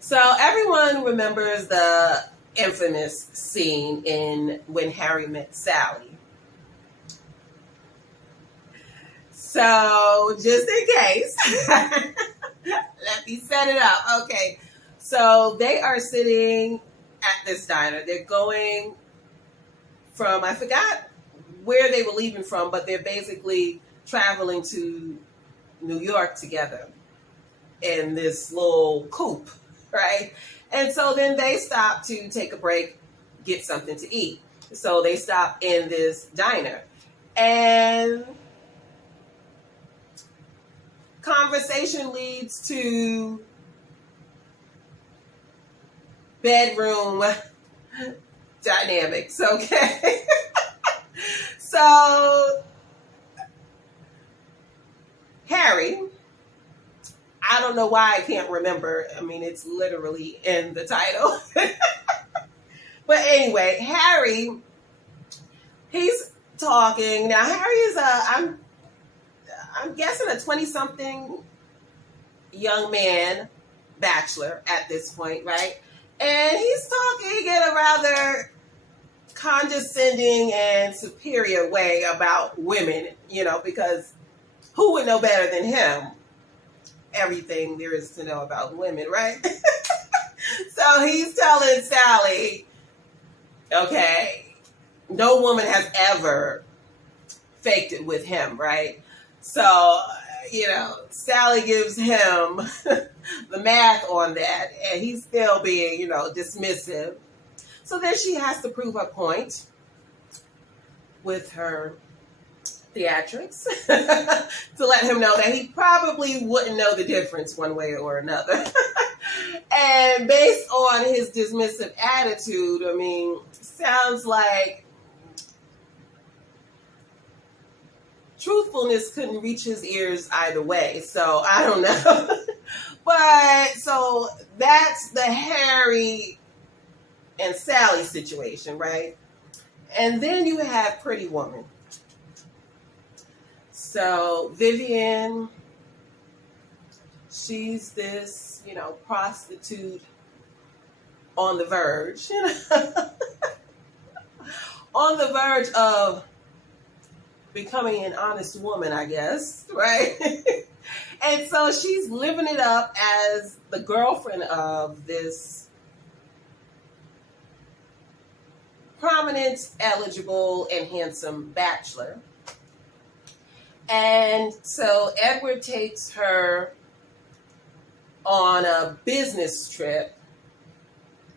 So everyone remembers the infamous scene in When Harry Met Sally. So just in case, let me set it up. Okay. So they are sitting at this diner. They're going from, I forgot where they were leaving from, but they're basically traveling to New York together in this little coupe, right? And so then they stop to take a break, get something to eat. So they stop in this diner. And conversation leads to bedroom dynamics, okay? So Harry, I don't know why I can't remember. I mean, it's literally in the title. But anyway, Harry, he's talking. Now, Harry is I'm guessing a 20-something young man, bachelor at this point, right? And he's talking in a rather condescending and superior way about women, because who would know better than him everything there is to know about women, right? So he's telling Sally, okay, no woman has ever faked it with him, right? So, Sally gives him the math on that, and he's still being, dismissive. So then she has to prove her point with her theatrics to let him know that he probably wouldn't know the difference one way or another. And based on his dismissive attitude, I mean, sounds like truthfulness couldn't reach his ears either way. So I don't know. But so that's the Harry and Sally situation, right? And then you have Pretty Woman. So Vivian, she's this, prostitute on the verge, on the verge of becoming an honest woman, I guess, right? And so she's living it up as the girlfriend of this prominent, eligible, and handsome bachelor. And so Edward takes her on a business trip,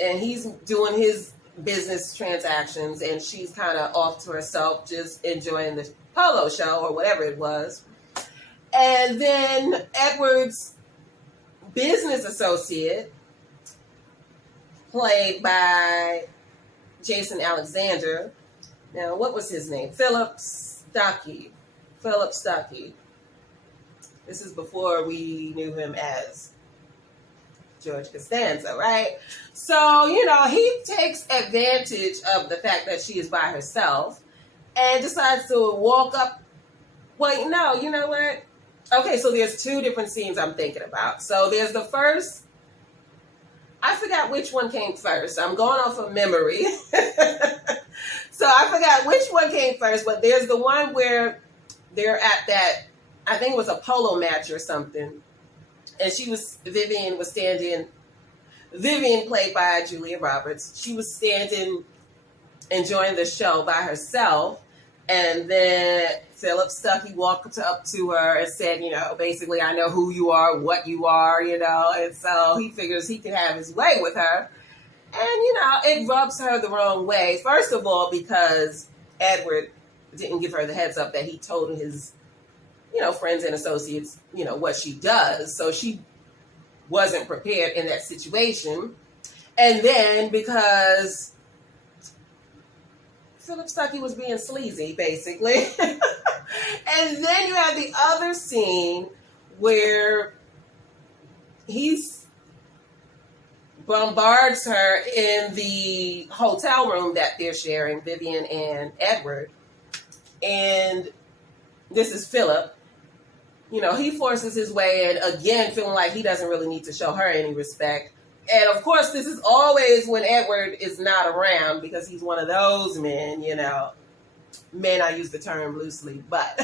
and he's doing his business transactions, and she's kind of off to herself, just enjoying the polo show or whatever it was. And then Edward's business associate, played by Jason Alexander. Now, what was his name? Philip Stuckey. This is before we knew him as George Costanza, right? So, he takes advantage of the fact that she is by herself and decides to walk up. Wait, no, you know what? Okay, so there's two different scenes I'm thinking about. So there's the first, I forgot which one came first. I'm going off of memory. So I forgot which one came first, but there's the one where they're at that, I think it was a polo match or something. And Vivian, played by Julia Roberts, she was standing enjoying the show by herself. And then Philip Stuckey walked up to her and said, basically, I know who you are, what you are, and so he figures he can have his way with her. And, it rubs her the wrong way. First of all, because Edward didn't give her the heads up that he told his, friends and associates, what she does. So she wasn't prepared in that situation. And then because Philip Stuckey was being sleazy, basically. And then you have the other scene where he bombards her in the hotel room that they're sharing, Vivian and Edward. And this is Philip. He forces his way in, again, feeling like he doesn't really need to show her any respect. And of course, this is always when Edward is not around because he's one of those men, you know. Men, I use the term loosely, but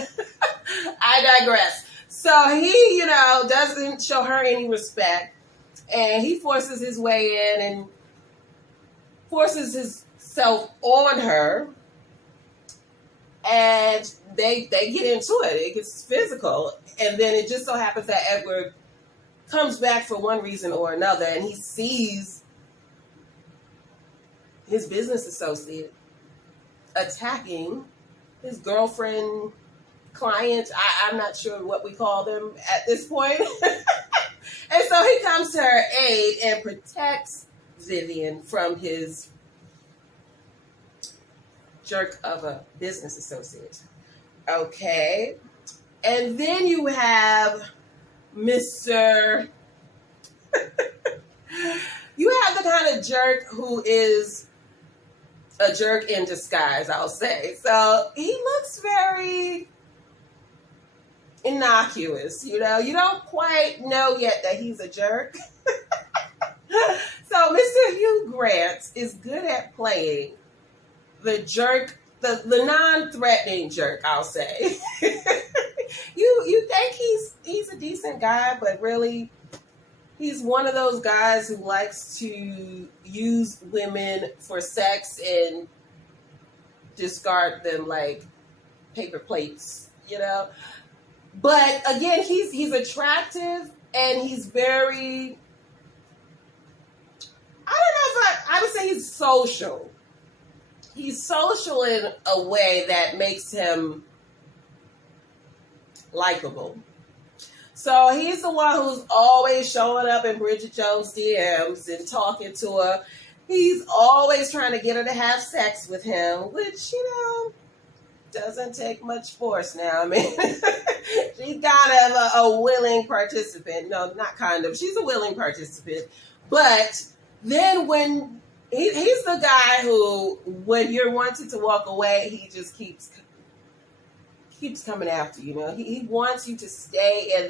I digress. So he, you know, doesn't show her any respect, and he forces his way in and forces himself on her, and they get into it. It gets physical, and then it just so happens that Edward comes back for one reason or another, and he sees his business associate attacking his girlfriend, client. I'm not sure what we call them at this point. And so he comes to her aid and protects Vivian from his jerk of a business associate. Okay. And then you have Mr. You have the kind of jerk who is a jerk in disguise, I'll say. So he looks very innocuous, you know. You don't quite know yet that he's a jerk. So Mr. Hugh Grant is good at playing the jerk, the non-threatening jerk, I'll say. You think he's a decent guy, but really he's one of those guys who likes to use women for sex and discard them like paper plates, you know. But again, he's attractive and he's very, I don't know if I would say he's social. He's social in a way that makes him likable. So he's the one who's always showing up in Bridget Jones' DMs and talking to her. He's always trying to get her to have sex with him, which, you know, doesn't take much force now. I mean, she's kind of a willing participant. No, not kind of. She's a willing participant. But then when he's the guy who, when you're wanting to walk away, he just keeps coming after you. You know, he wants you to stay in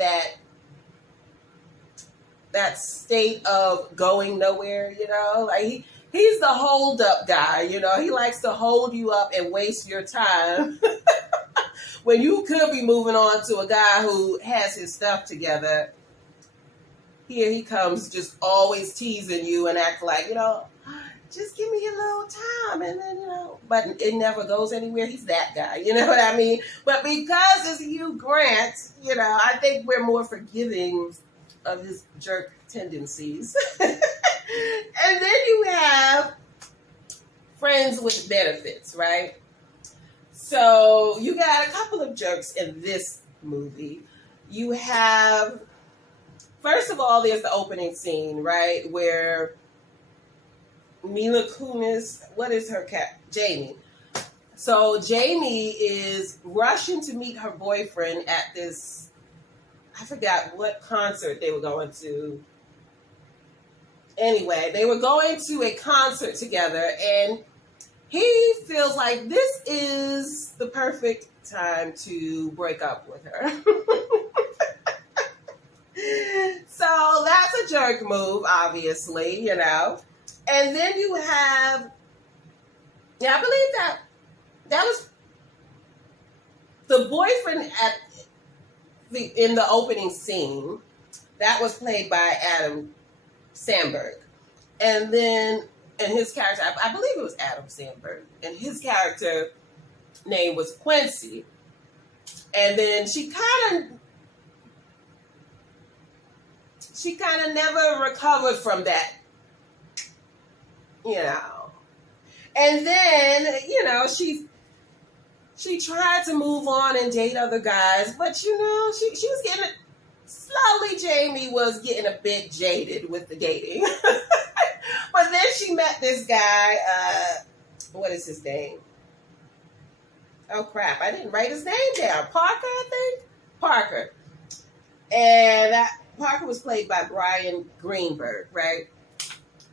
that state of going nowhere. You know, like he's the hold up guy. You know, he likes to hold you up and waste your time when you could be moving on to a guy who has his stuff together. Here he comes, just always teasing you and act like, you know, just give me a little time, and then, you know, but it never goes anywhere. He's that guy, you know what I mean? But because it's Hugh Grant, you know, I think we're more forgiving of his jerk tendencies. And then you have friends with benefits, right? So you got a couple of jerks in this movie. You have, first of all, there's the opening scene, right, where Mila Kunis, what is her cat? Jamie. So Jamie is rushing to meet her boyfriend at this, I forgot what concert they were going to. Anyway, they were going to a concert together, and he feels like this is the perfect time to break up with her. So that's a jerk move, obviously, you know. And then you have, yeah, I believe that was the boyfriend in the opening scene. That was played by Adam Sandberg. And then, and his character, I believe it was Adam Sandberg, and his character name was Quincy. And then she kind of never recovered from that, you know. And then, you know, she tried to move on and date other guys, but, you know, she was getting, slowly Jamie was getting a bit jaded with the dating. But then she met this guy, what is his name? Oh, crap, I didn't write his name down. Parker, I think? Parker. And Parker was played by Brian Greenberg, right?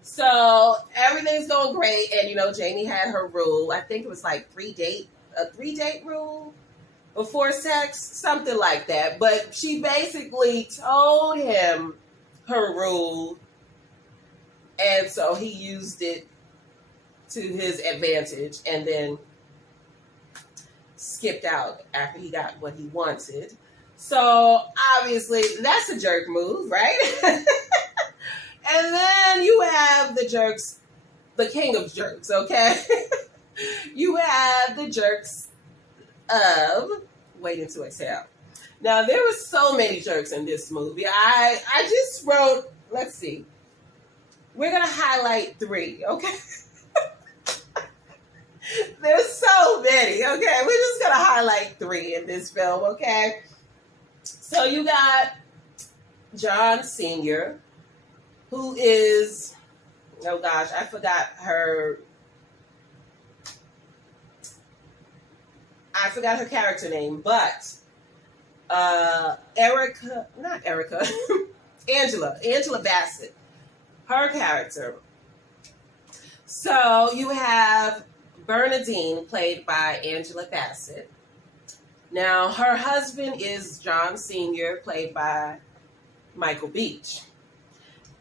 So everything's going great, and, you know, Jamie had her rule. I think it was like a three-date rule before sex, something like that. But she basically told him her rule And so he used it to his advantage and then skipped out after he got what he wanted. So obviously that's a jerk move, right? And then you have the jerks, the king of jerks, okay? You have the jerks of waiting to exhale. Now there were so many jerks in this movie. I just wrote, let's see. We're gonna highlight 3, okay? There's so many, okay? We're just gonna highlight 3 in this film, okay? So you got John Sr., who is, oh gosh, I forgot her character name, but Angela Bassett, her character. So you have Bernadine, played by Angela Bassett. Now, her husband is John Sr., played by Michael Beach.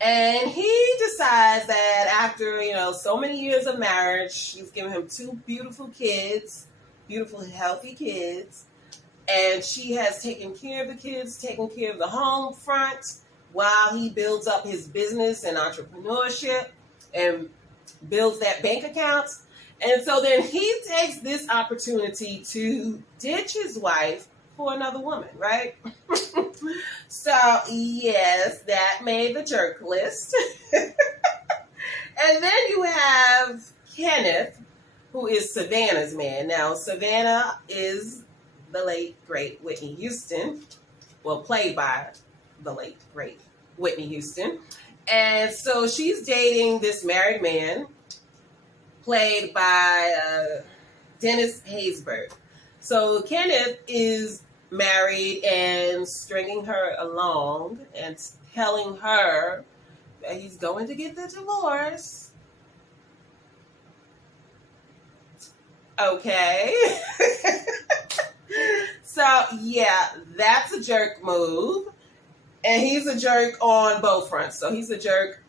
And he decides that after, so many years of marriage, she's given him 2 beautiful kids, beautiful, healthy kids. And she has taken care of the kids, taken care of the home front while he builds up his business and entrepreneurship and builds that bank account. And so then he takes this opportunity to ditch his wife for another woman, right? So, yes, that made the jerk list. And then you have Kenneth, who is Savannah's man. Now, Savannah is the late, great Whitney Houston. Well, played by the late, great Whitney Houston. And so she's dating this married man, played by Dennis Haysbert. So Kenneth is married and stringing her along and telling her that he's going to get the divorce. Okay. So, yeah, that's a jerk move. And he's a jerk on both fronts. So he's a jerk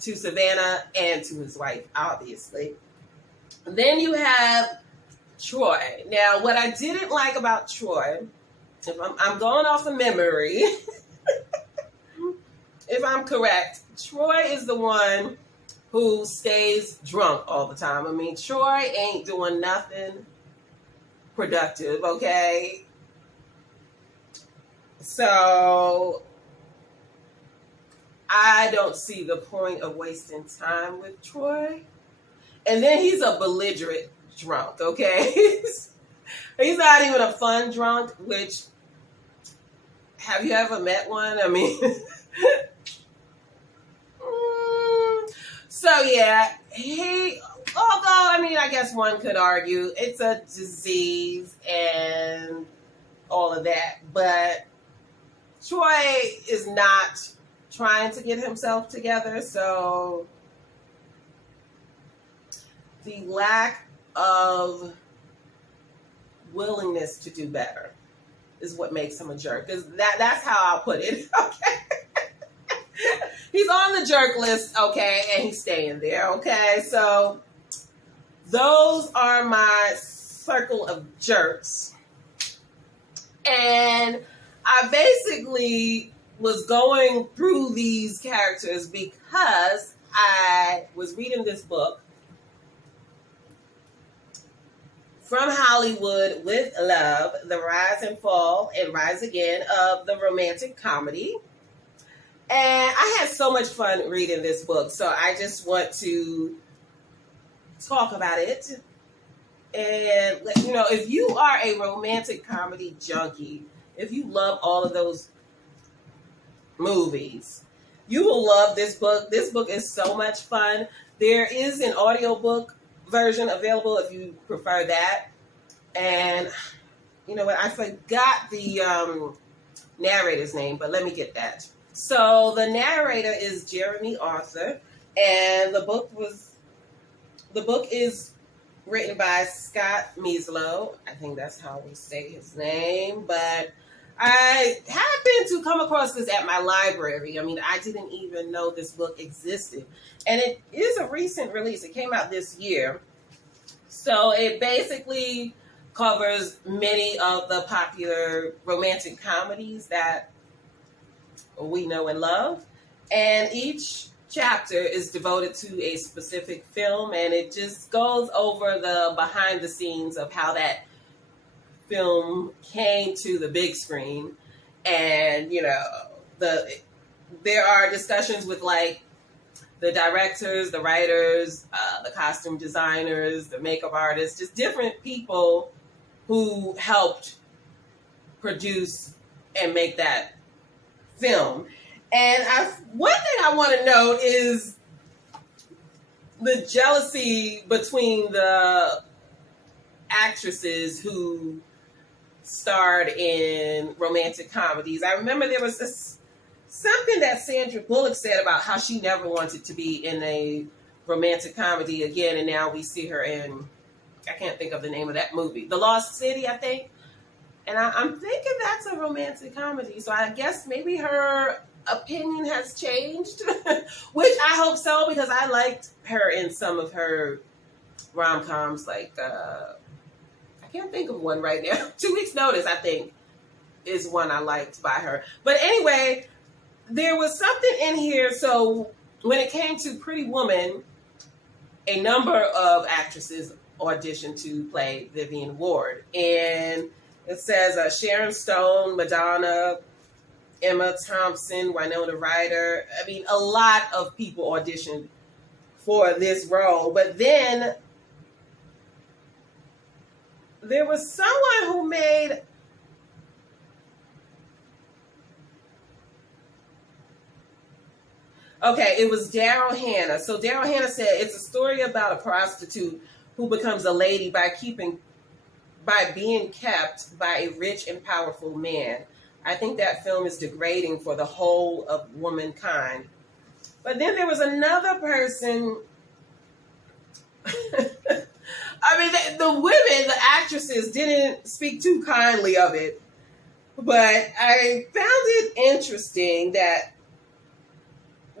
to Savannah and to his wife, obviously. Then you have Troy. Now, what I didn't like about Troy, if I'm going off of memory, if I'm correct, Troy is the one who stays drunk all the time. I mean, Troy ain't doing nothing productive, okay? So I don't see the point of wasting time with Troy. And then he's a belligerent drunk, okay? He's not even a fun drunk, which, have you ever met one? I mean, so yeah, I guess one could argue it's a disease and all of that, but Troy is not trying to get himself together, so the lack of willingness to do better is what makes him a jerk. That's how I'll put it. Okay. He's on the jerk list, okay, and he's staying there, okay? So those are my circle of jerks. And I basically was going through these characters because I was reading this book, From Hollywood with Love, The Rise and Fall and Rise Again of the Romantic Comedy. And I had so much fun reading this book, so I just want to talk about it. And, if you are a romantic comedy junkie, if you love all of those movies, you will love this book. This book is so much fun. There is an audiobook version available if you prefer that. And you know what? I forgot the narrator's name, but let me get that. So the narrator is Jeremy Arthur, and the book is written by Scott Meislow. I think that's how we say his name, but I happened to come across this at my library. I mean, I didn't even know this book existed. And it is a recent release. It came out this year. So it basically covers many of the popular romantic comedies that we know and love. And each chapter is devoted to a specific film, and it just goes over the behind the scenes of how that film came to the big screen. And there are discussions with like the directors, the writers, the costume designers, the makeup artists, just different people who helped produce and make that film. And one thing I want to note is the jealousy between the actresses who starred in romantic comedies. I remember there was something that Sandra Bullock said about how she never wanted to be in a romantic comedy again, and now we see her in, I can't think of the name of that movie, The Lost City, I think. And I'm thinking that's a romantic comedy, so I guess maybe her opinion has changed, which I hope so, because I liked her in some of her rom-coms, like I can't think of one right now. 2 Weeks Notice, I think, is one I liked by her. But anyway, there was something in here. So when it came to Pretty Woman, a number of actresses auditioned to play Vivian Ward. And it says Sharon Stone, Madonna, Emma Thompson, Winona Ryder. I mean, a lot of people auditioned for this role. But then there was someone who made it was Daryl Hannah. So Daryl Hannah said it's a story about a prostitute who becomes a lady by being kept by a rich and powerful man. I think that film is degrading for the whole of womankind. But then there was another person. I mean, the women, the actresses, didn't speak too kindly of it. But I found it interesting that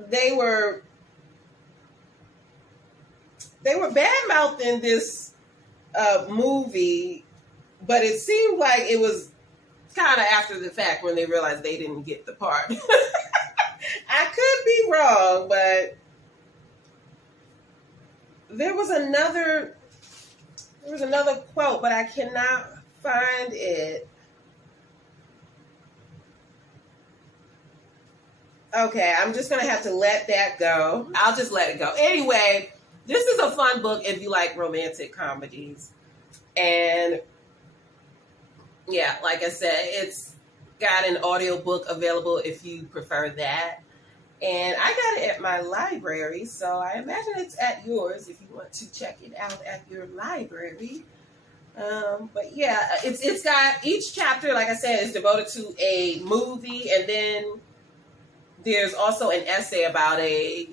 they were bad-mouthing this movie, but it seemed like it was kind of after the fact when they realized they didn't get the part. I could be wrong, but there was another quote, but I cannot find it. Okay, I'm just going to have to let that go. I'll just let it go. Anyway, this is a fun book if you like romantic comedies. And yeah, like I said, it's got an audiobook available if you prefer that. And I got it at my library, so I imagine it's at yours if you want to check it out at your library. But yeah, it's got each chapter, like I said, is devoted to a movie, and then there's also an essay about a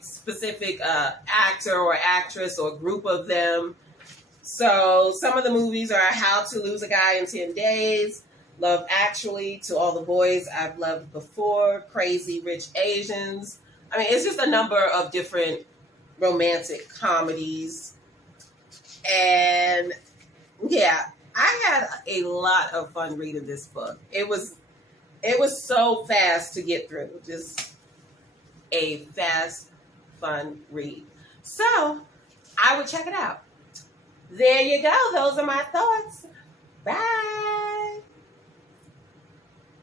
specific actor or actress or group of them. So some of the movies are How to Lose a Guy in 10 Days, Love Actually, To All the Boys I've Loved Before, Crazy Rich Asians. I mean, it's just a number of different romantic comedies. And yeah, I had a lot of fun reading this book. It was so fast to get through. Just a fast, fun read. So I would check it out. There you go. Those are my thoughts